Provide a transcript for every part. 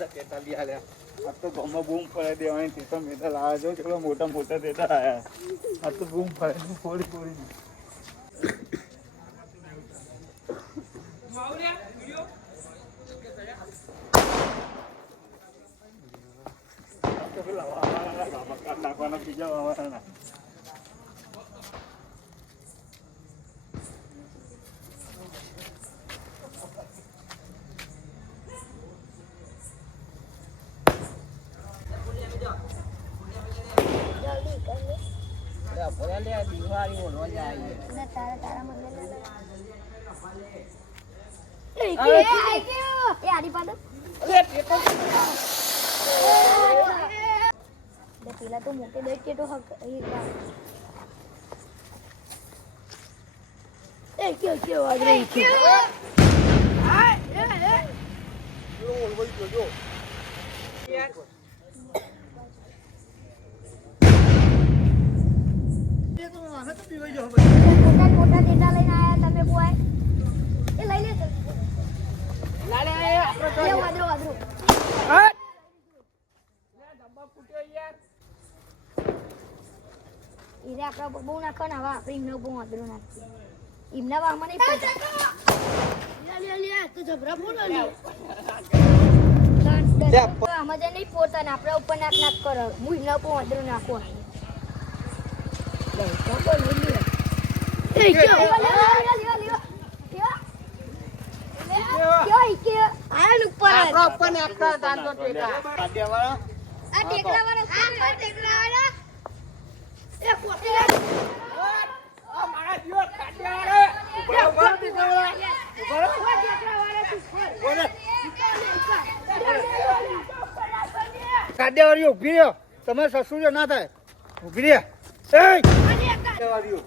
બધા ટેટા લઈ આલ્યા. આ તો ગામમાં બૂમ પડે દેવાની ટેટા મેટા લાવે છો કેટલા મોટા મોટા ટેટા આયા. આ તો બૂમ પડે ફોડી ફોડી નાખવાના બીજા વાવાના પેલા તો મોટે દઈ કે તો હક એ કે વાગ રહી છે આ જો ઓલવઈ જોજો યાર એ તો આને તો પીવાઈ જો મોટા મોટા ટેટા લઈને આયા તમે કોઈ એ લઈ લે લાલે આપણે તો વાદરો વાદરો હા લે ડબ્બા ફૂટ્યો યાર ઈરે આપડા બહુ નાખો ને હવે આપણે ઇમને બહુ વાદરો નાખી ઇમના વા મને લે તો જબરા બોલો લે આમાં જે નહીં પોતા ને આપણે ઉપર નાખ નાખ કરો હું ઇમના બહુ વાદરો નાખો લે તો બોલ લે એ કે આયન ઉપર આપણા ઉપર નાખતા દાન તો ટેકા કાઢ્યાવાળા આ ટેકરાવાળા આ ટેકરાવાળા એ પોતે ઓ મારા જીવ કાઢ્યાવાળા ઉપર ટેકરાવાળા ઉપર ટેકરાવાળા તું બોલે કાઢ્યાવાળીઓ ઉભી રહ્યો તમે સસુરિયો ના થાય ઉભી રહ્યા એ કાઢ્યાવાળીઓ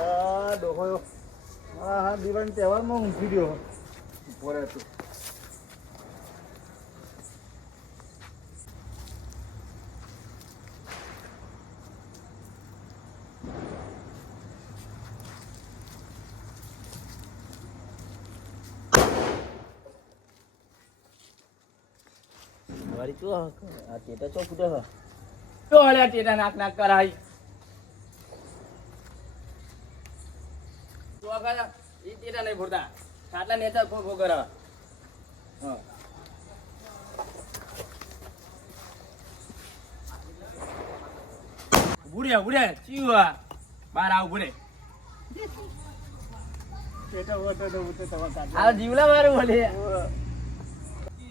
આ ડોહોયો હા દિવાળી તહેવારમાં ઊંઘી રહ્યો ઉભો રહે તું વારી તો આ ટેટા ચો ફૂટે છે તો હળ્યા ટેટા નાક નાક કરાય તો આગળ ઈ ટેટા નહીં ફૂટતા ખાટલા નેતા ખો ખો કરાવા હા બુડ્યા ચીવા બાર આવ બુડે પેટા વટો તો ઉતે તમાર આ જીવલા મારું બોલે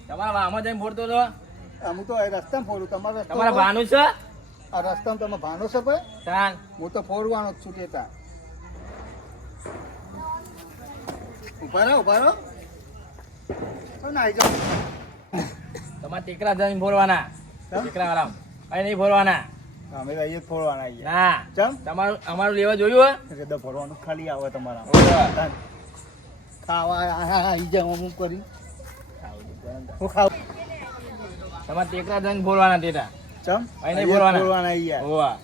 તમારા વામા જઈને ફોડતો તો અમુ તો રસ્તામાં ફોડું તમારા ભાનું છે આ રસ્તામાં તમે ભાનો છો ભાઈ તાન હું તો ફોડવાનો જ છું ટેટા ઉભા રહો કોણ આવી જાઓ તમારા ટેકરા જઈને ફોડવાના ટેકરા આરામ અહીં નહીં ફોડવાના અમે અહીંયા જ ફોડવાના આવીએ ના ચમ તમારું અમારું લેવા જોયું એટલે તો ફોડવાનું ખાલી આવે તમારા હે ખાવા આવી જાય અમુક કરી હું ખાવ તમારે ટેકરા જઈને ફોડવાના ટેટા ચમ અહીં નહીં ફોડવાના ફોડવાના આવી જાય હોવા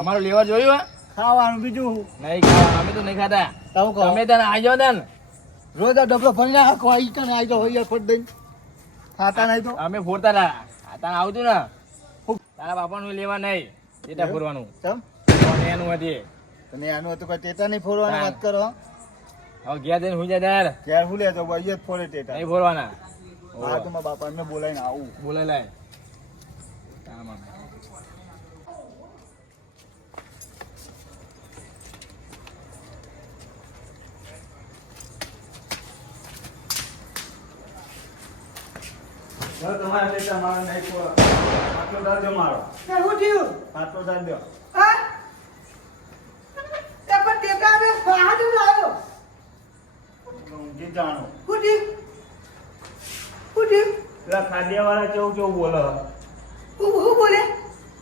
અમારું લેવા જોયું ખાવાનું બીજું નહીં ખાવા અમે તો નહીં ખાતા તમે કહો તમે તને આવી જાઓ તને રોજ આ ડબલો ભરી નાખો આવી તને આવી જાઓ યાર ફટ દઈને ખાતા નહીં તો અમે ફોડતા હતા તને આવતું ને તારા બાપાનું લેવા નહીં ટેટા ફોડવાનું ચમ એનું હતી તને આનું હતું કોઈ ટેટા નહીં ફોડવાની વાત કરો હવે ઘેર જઈને હુઈ જાય તાર ક્યારે હું લેતો અહીંયા જ ફોડે ટેટા નહીં ફોડવાના હા તો મારા બાપા એમને બોલાવીને આવું બોલે લાય આમાં તમારા ટેટા મારા નહીં ફોડો આટલો દાદો મારો શું થયું? આટલો દાદો હા? તે પણ ટેકા અમે બહાર જ લાવ્યો. ઊંઘી જાણો શું થયું? શું થયું? પેલા ખાડિયાવાળા કેવું કેવું બોલે હું બોલે?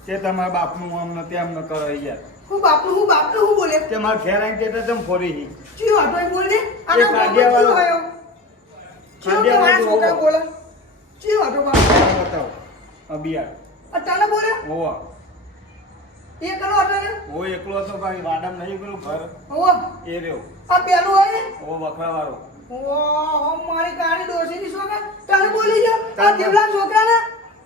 કે તમારા બાપનું આમ ને તેમ ન કરો યાર હું બાપનું હું બોલે? તે મારા ઘેર આવીને ટેટા ચમ ફોડી ગઈ ચિયો હતો એ બોલ ને? આનો કાઢિયાવાળો. બોલ ચિયો આવ્યો? ચિયો કે મારા કાઢિયાવાળો છોકરા બોલે? ચિયો હતો બાપ? બતાવો અબિયાર અટાણે બોલે? હોવા એ કલો અટાણે? ઓ એકલો હતો ભાઈ વાડામ નહીં પેલું ઘર હોવ. એ રહ્યો આ પેલું હોય ને? ઓ વખરા વાળો ઓહો, મારી ગાડી ડોશીની છોકરા તને બોલી ગયો આ દેવલા છોકરાને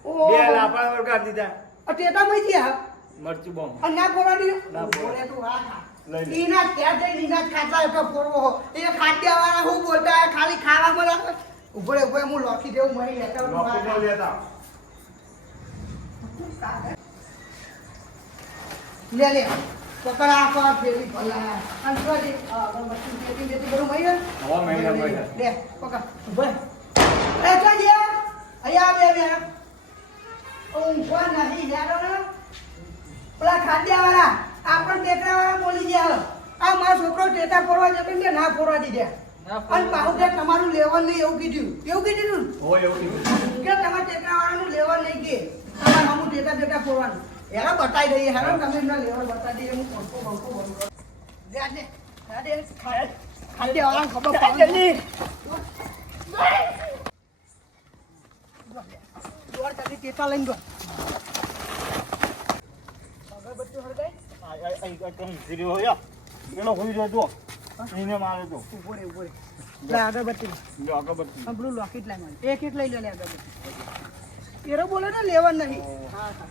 ઓહો બે લાફા વળગાડી દીધા. આ ટેટા મઈ ગયા મરચું બોમ્બ. અને ના પોરા દીધો ના પોરા. બોલે તું હા ખા. લઈ લે. ઈના ત્યાં જઈને ઈના ખાતા એટલે પોરવો એ ખાટ્યાવાળા હું બોલતા હોય, ખાલી ખાવામાં રાખે ઉભરે ઉભરે હું લોખી દેવું મરી લેતા હું નોકરી હા ન લેતા. લે લે પકડ આ પર ફેરી ભલા અને જો દે અગરબત્તી દેતી દેતી બધું મઈ ગયું હવા મહિના મહિના. લે પકડ ઉભરે એ જો જે અહીંયા બે બે ઊંઘવા નહીં યારો ને પેલા ખાદ્યાવાળા આપણ ટેટાવાળા બોલી ગયા આ મારો છોકરો ટેટા ફોરવા જતો ને ના ફોરવા દીધા અને પાછું કે તમારું લેવલ નહીં એવું કીધું ને? હોય એવું કીધું. કે તમારા ટેટાવાળાનું લેવલ નહીં કે તમારે આમું ટેટા ફોરવાનું એના બતાવી દઈએ હેરો તમે એમના લેવલ બતાવી દઈએ હું પંખો બંધ કરું ખાદ્યાવાળાને ખબર પડે દોડ તારી ટેટા લઈને દોડ અગરબત્તી હળગાઈ આ કઈ ઝીરો હોય. પેલો હોઈ રહ્યો જો. એને મારે તો. ઉભો રે લે અગરબત્તી જો અગરબત્તી. આ પેલું લોકેટ લાય મને એક લઈ લે અગરબત્તી એરો બોલે ને લેવલ નહીં હા હા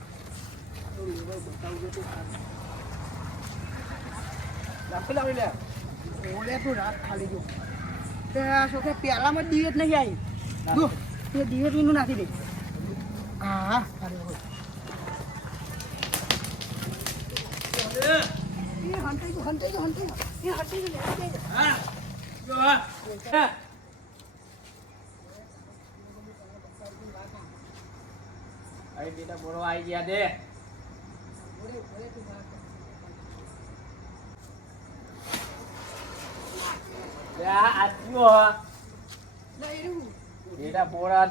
લાવી લે. બોલે તું રાત ખાલી જો તે આ છોકરા પહેલામાં જ દિવેટ નહીં આવી જો તે દિવેટ નું નાખી દે હા ખાલી હોય એ હંતાઈ ગયું એ હંતાઈ ગયું હા જો હા આઈ બેટા બોલો આઈ ગયા દે. યા આત્યો હા બેટા પોરા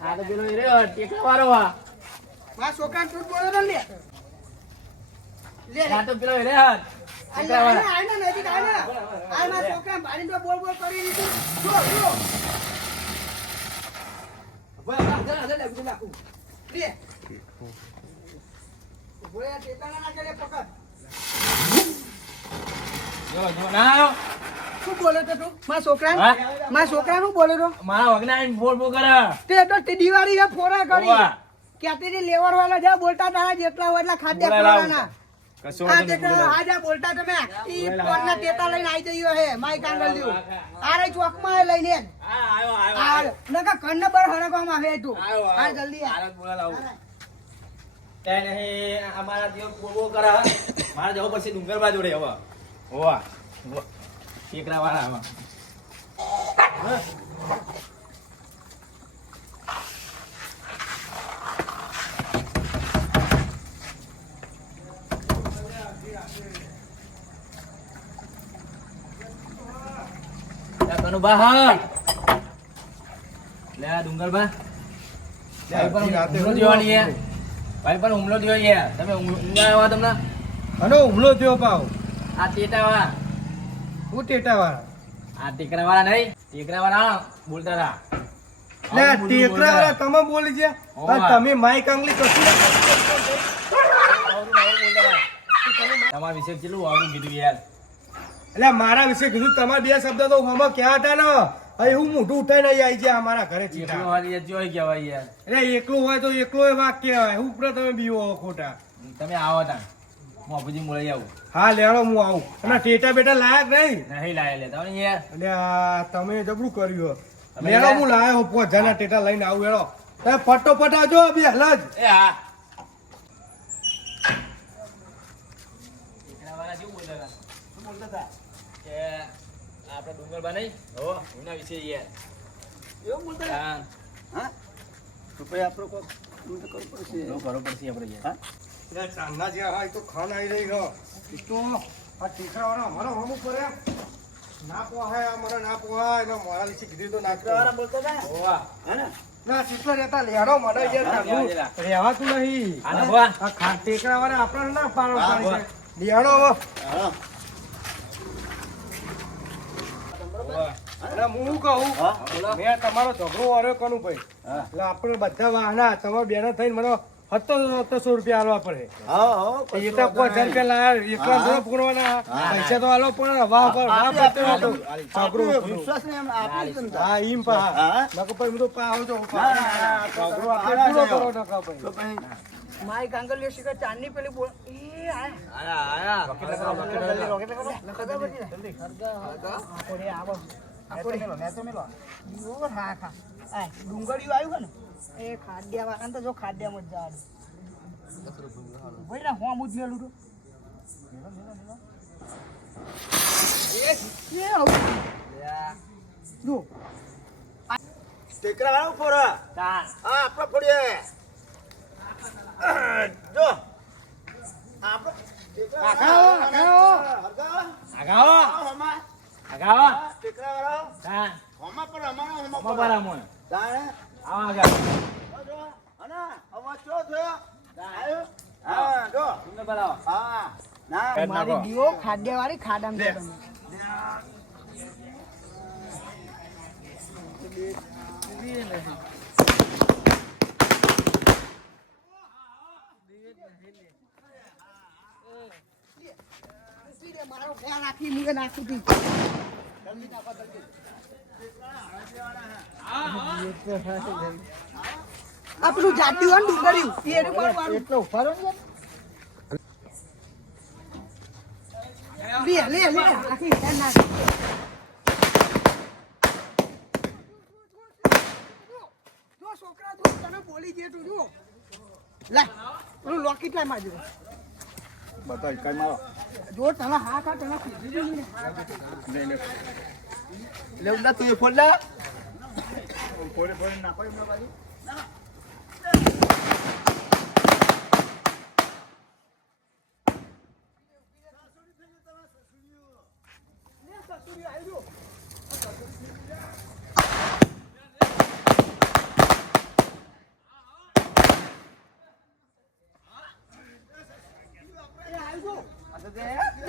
આ તો પેલો રે ટેકા વાળો હા મારા છોકરા તું બોલે તો લે લે આ તો પેલો રે ટેકા વાળો આના નજીક આના આ મારા છોકરા ભાડી તો બોલ બોલ કરી દીધું જો લે બોલે ટેકાના ના કરે પકડ જો જો ના આવ્યો શું બોલે તો તું મારા હા? છોકરા શું બોલે તો મારા વગના આઈને બોલ બોલ કરે તે તો તે દિવાળી એ ફોરા કરી ઓવા. ક્યાંથી લેવર વાળા જા બોલતા તારા જેટલા હોય એટલા ખાદ્ય બોલાય લાવ. ફોરાના કશો આ દેખો આ જા બોલતા તમે ઈ ફોનના ટેટા લઈને આવી જયો હે માઈક આંગલ્યું આરે ચોકમાં લઈને હા આવ્યો આ આવ્યો નકા કન્ન પર હરકવામાં આવે તું આવ્યો આ જલ્દી આ આરત બોલા લાવું કઈ નહીં અમારા દિવસ બોલવો કરે મારે જવું પછી ડુંગરબા જોડે હવે હોવા ટેકરા વાળા આવા કનુબા હા લે આ ડુંગરબા ભાઈ પણ હુમલો થયો છે. ભાઈ પણ હુમલો થયો છે. તમે ઊંઘ્યા આવ્યા તમને હનો હુમલો થયો પાવ આ ટેટાવાળા હું ટેટાવાળા આ ટેકરાવાળા નહીં ટેકરાવાળા બોલતા હતા લે ટેકરાવાળા તમે બોલી છે હોવા. તમે માઈક આંગલી કશું તમારા વિશે કેટલું વાવડું કીધું યાર એટલે મારા વિશે કીધું તમારા બે શબ્દ તો હમણાં ક્યાં હતા ને અહીં હું મોઢું ઉઠાઈને આવી જાય અમારા ઘરે એકલો ચીટા વાળી જોઈ કહેવાય યાર એટલે એકલું હોય તો એકલો એ વાક્ય કહેવાય હું ઉપર તમે બીવો ખોટા તમે આવો તા હું અભુજી મળી આવું હા લેણો હું આવું અને ટેટા બેટા લાયક નહીં નહીં લાવે લે તમે યાર એટલે આ તમે જબરું કર્યું તમે લેણો યાર. હું લાયો 5000 ના ટેટા લઈને આવું એનો તમે ફટોફટ આવજો બે હાલ જ એ હા ટેકરાવાળા કેવું બોલતા હતા શું બોલતા હતા કે આપણે ડુંગરબા નહીં હો એના વિશે યાર એવું બોલતા હતા? હા હા તો પછી આપણો કોક એવું તો કરવું પડશે. બહુ કરવું પડશે આપણે યાર હા? એટલે ચાંદા જ્યાં હોય તો ખાન આવી રહી ગયો એ તો આ ટીકરાવાળા અમારો હમું કરે ના પોહાય આ મને ના પોહાય ને મારા લીધે કીધું તો ના વાળા બોલતા હતા? હોવા હા ને? ના ચીટલો રહેતા લેડો મને યાર તારું રહેવાતું નહીં આના હોવા આ ટેકરાવાળા આપણને ના પાડો હા, પાડી બોલ. છે લેડો હવે હા. હોવા એટલે હું શું કહું હા? બોલો મેં તમારો ઝઘડો વાળો કનું ભાઈ હા. એટલે આપણે બધા વાહના તમારા બેનો થઈને મને 700 રૂપિયા આલવા પડે હા એ તો 5000 રૂપિયા લાયા એટલા થોડા પૂરવાના પૈસા તો આલવા પડે ને વાહ વિશ્વાસ ને એમ આપી દે ને. હા ઈમ પા હા નકો પછી હું તો પા આવજો છોકરો આપણે પૂરો કરો નકા ભાઈ તો પછી મારી કાંગલીઓ શીખર ચાંદની પેલી બોલ એ આયા રોકેટ લગાવો લગાવો જલ્દી આપોડે આવો આપોડે યો હા ખા આ ડુંગળીઓ આવ્યું ને એ ખાડ્યા વાળા તો જો ખાડ્યામાં જ જવાનું ભાઈ ના હું મુજ મેલું તો એ આવું જો ટેકરા વાળા ઉપર હા આપણે ફોડીએ જો આપણે આગાઓ ટેકરા વાળા હા હોમાં પર અમારા હોમાં પર મોબાઈલ મોય તાણે આવા આગળ જો અના અવાજ ચો થયો આયો હા જો તમને બોલાવો હા ના મારી દીવો ખાડ્યા વાળી ખાડામાં છે તમે મારો ફોન નાખી મુકે નાખું તું આપણું જાતી હોય ને ડુંગળ્યું એનું મારું એટલો ઉભારો ને લે આખી ફેન નાખ જો છોકરા તું તને બોલી દે તું જો લાય પેલું લોકેટ લાય માજો બતાવ કઈ મારો જો તને હા ખા તને ખીજી દીધી ને લેવું ના તું ફોડ લે ફોડે નાખો એમના બાજુ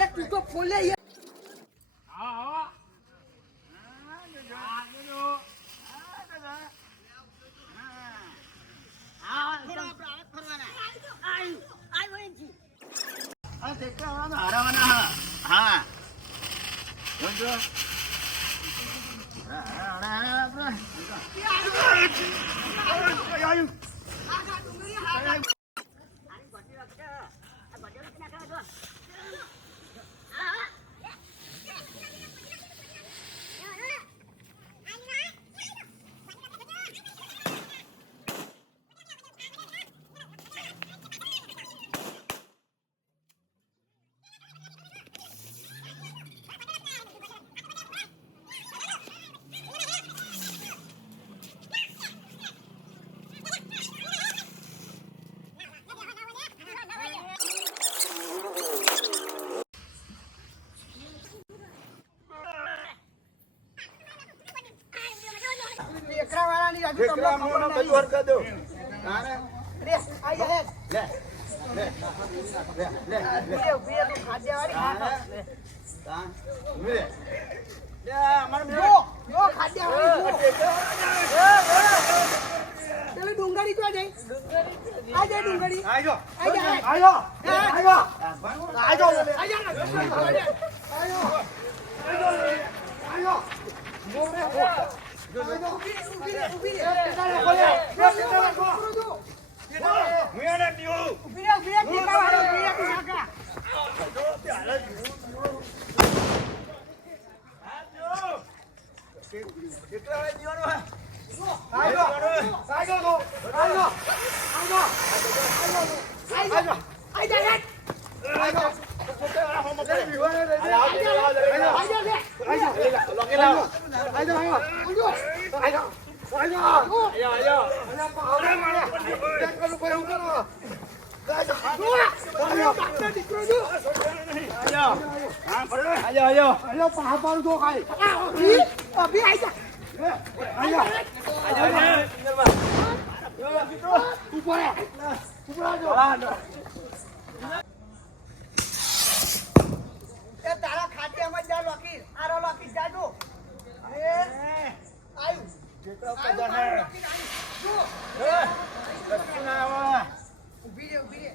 તું તો ફોન લે હા ટેકરા વાળાની રાજુ તમને ટેકરા ખબર મોનો નહીં. કઈ વાર દો તારે લે આઈ જા હેડ લે લે લે ઉભી રહે તું ખાદ્યા વાળી ખા ખા. લે. તા લે લે અમાર જો ખાદ્યા વાળી જો. પેલી ડુંગળી તો જઈ આ જઈ ડુંગળી આજો આઈ જા આજો આજો આજો મુયાને દીઓ ઉભી રહે ટેકરા વાળો ઉભી રહે તું નાકા. ટેકરા વાળા દીવાનો હે આજો આજો તો આજો આજો આઈ જા હેડ આજો ટેકરા વાળા હોમાં પડે આઈ જા લે લોકે લાવો અભી આઈ જા એ તારા ખાટિયામાં જા લોકી આરો લોકી જાજો એ આયુ ઊભી રે ઊભી રે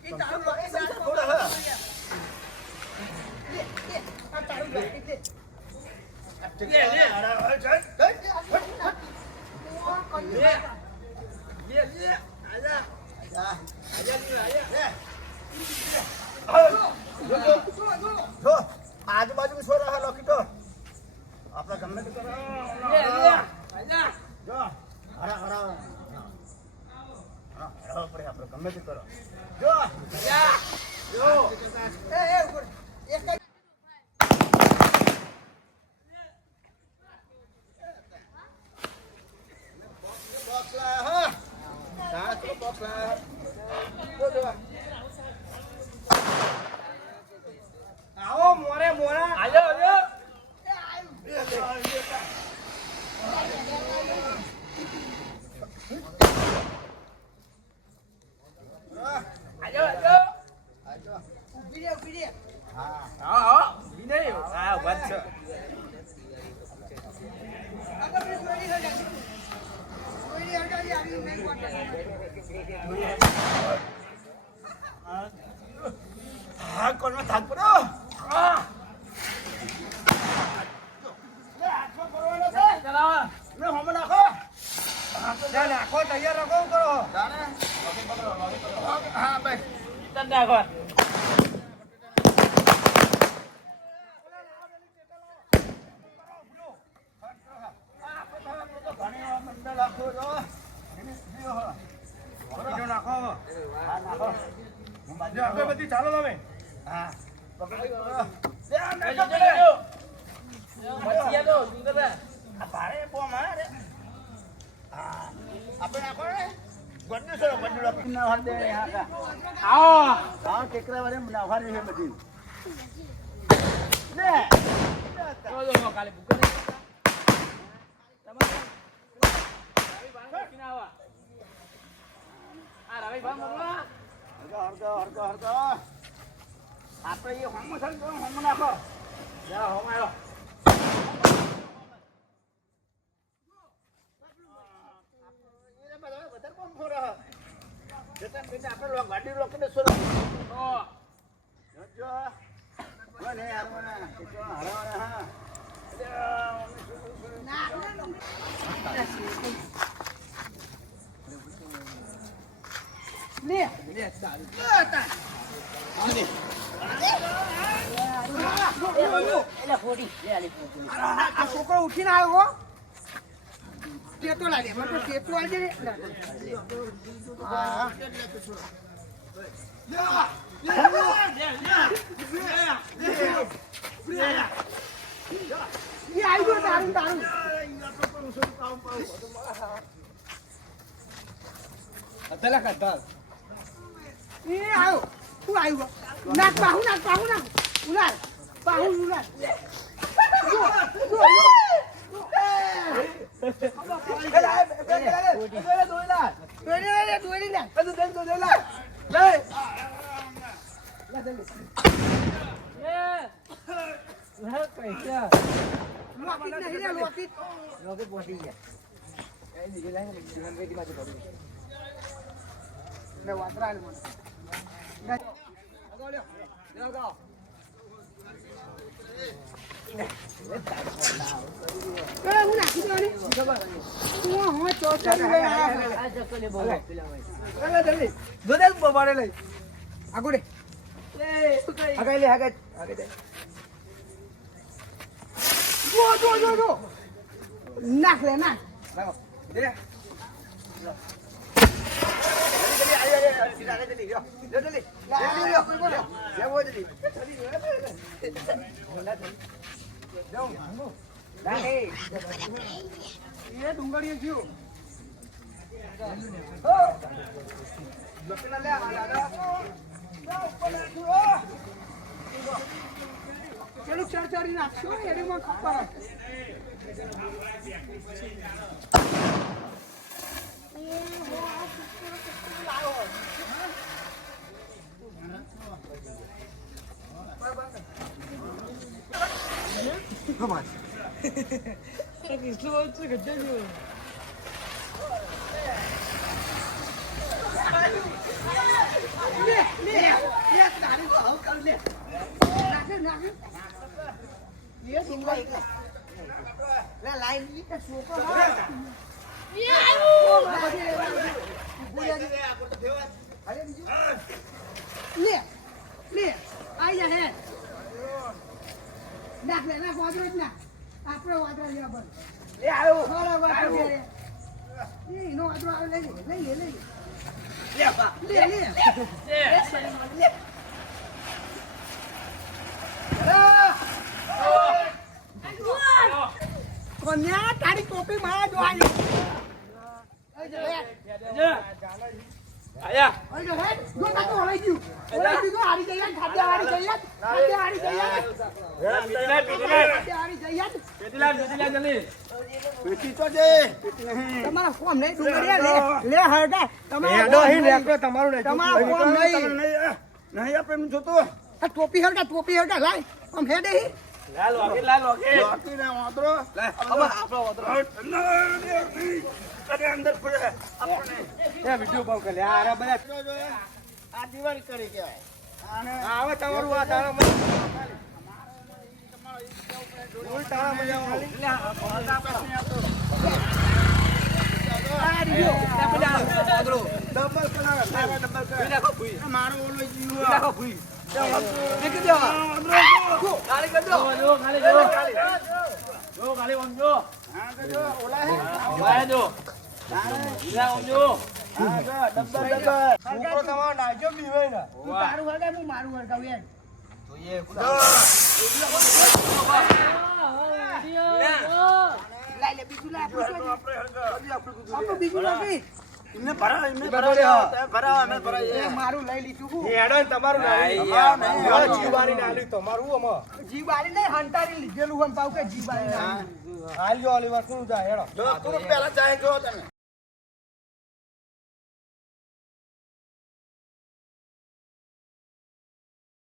એ તારું લો, એ તારું લો. આ તારું લો, આજુબાજુ શું રહે લોકી તો આપણે ગમે તે કરો જો હરા હરા પડે આપણે ગમે તે કરો જો એ ઉપર એક જ બોક્સ લાયા હા તો બોક્સ લાયા જો આવો મોરે મોરા આજો આજો આજો આજો ઊભી રે ઊભી રે હા હા વિનય હા વાત છે આગળ પેલી દોરી હટાવી. દોરી હટાવી, આવી મેં કોન્ટેક્ટ. હા કોણ થાક પડો હા ચલાવો મે હમ નાખો ચાલ નાખો તૈયાર રાખો કરો જાને હા ભાઈ તન નાખો બધી ચાલો તમે હા ભારે બહુ મારે આપણે નાખો ને ગંડુ સર ગંડુ લપી ના હાલ દે હા આવો હા ટેકરા વાળે નાખવાની છે બધી લે જો કાલે બુક કરી તમારે રવિ બાર કિના આવા આ રવિ બાર મરવા હરકો આપણે એ હોમ સર હોમ નાખો જા હો મારો વધારે કોણ ખોરા જતા બેટા આપણે લોક ગાડી રોકીને સોરો ઓ જો મને હારવાના જો હારવાના હા લે આ છોકરો ઉઠીને આવ્યો હો. ટેટો લાગે મને તો ટેટો આજે ને હા એ આવી ગયો તારું તારું એ આવ્યો તું આવ્યો નાક પાહુ નાક ઉલાર પાહુ ઉલાર નાખ લે નાખ ડુંગળી ગયું પેલું ચડચડી નાખશો એડીમાં ખબર લે તારી બહુ કર લે નાખે એ ઢીંગલા એક લે લાઈન ની કે છોકરો લે આઈ જા હે નાખ વાદળો જ ના આપણો વાદળો લેવા બન લે આવ્યો મારા વાદળો લે એ નો વાદળો આવે લઈ લે બા લે કોન્યા તારી ટોપી મારા જો આવી આયા ઓય હે જો તાતો ઓળઈ ગયું તો હારી જઈએ ખાદ્યાવાળી જઈએ જલ્દી પેટી તો છે પેટી નહીં તમારા ફોન નહીં ડુંગરિયા લે હરડા હેડો અહીં લેકડો તમારું નહીં તમારા ફોન નહીં નહીં આપણે એમ જોતો આ ટોપી હરડા લાય આમ હેડે હી લાલ વાગે બાકી ના વાંદરો આપણો વાંદરો અરે અંદર પડે આપણે એ વિડિયો કોલ કરે આ બધા આ દિવાળી કરી કહેવાય અને આવે તમારું આ તારા મને ઉલ તારા મને ડબલ કરાવે ડબલ કરે નાખો ભૂઈ મારો ઓલો જીવ નાખો ભૂઈ નીકળી દેવા ખાલી કરજો ખાલી જો ખાલી ઓમ જો હા જો ઓલા હે વાય જો ઈલા ઓમ જો હા જો ડબલ છોકરો તમારો નાજો બી હોય ને તું તારું હરડા હું મારું હરડાવ યાર લાય લે બીજું લાય આપણું બીજું નથી એમને ભરાવા અમે ભરાઈએ એ મારું લઈ લીધું હું હેડો ને તમારું નહીં, નહીં યાર, નહીં નહીં. જીવારી ને આલી તમારું આમાં જી બારી નહીં હંતારી લીધેલું એમ પાવ કે જી બારી હાલ જો ઓલી વાર કોણ જાય હેડો પેલા ચાહે જો તમે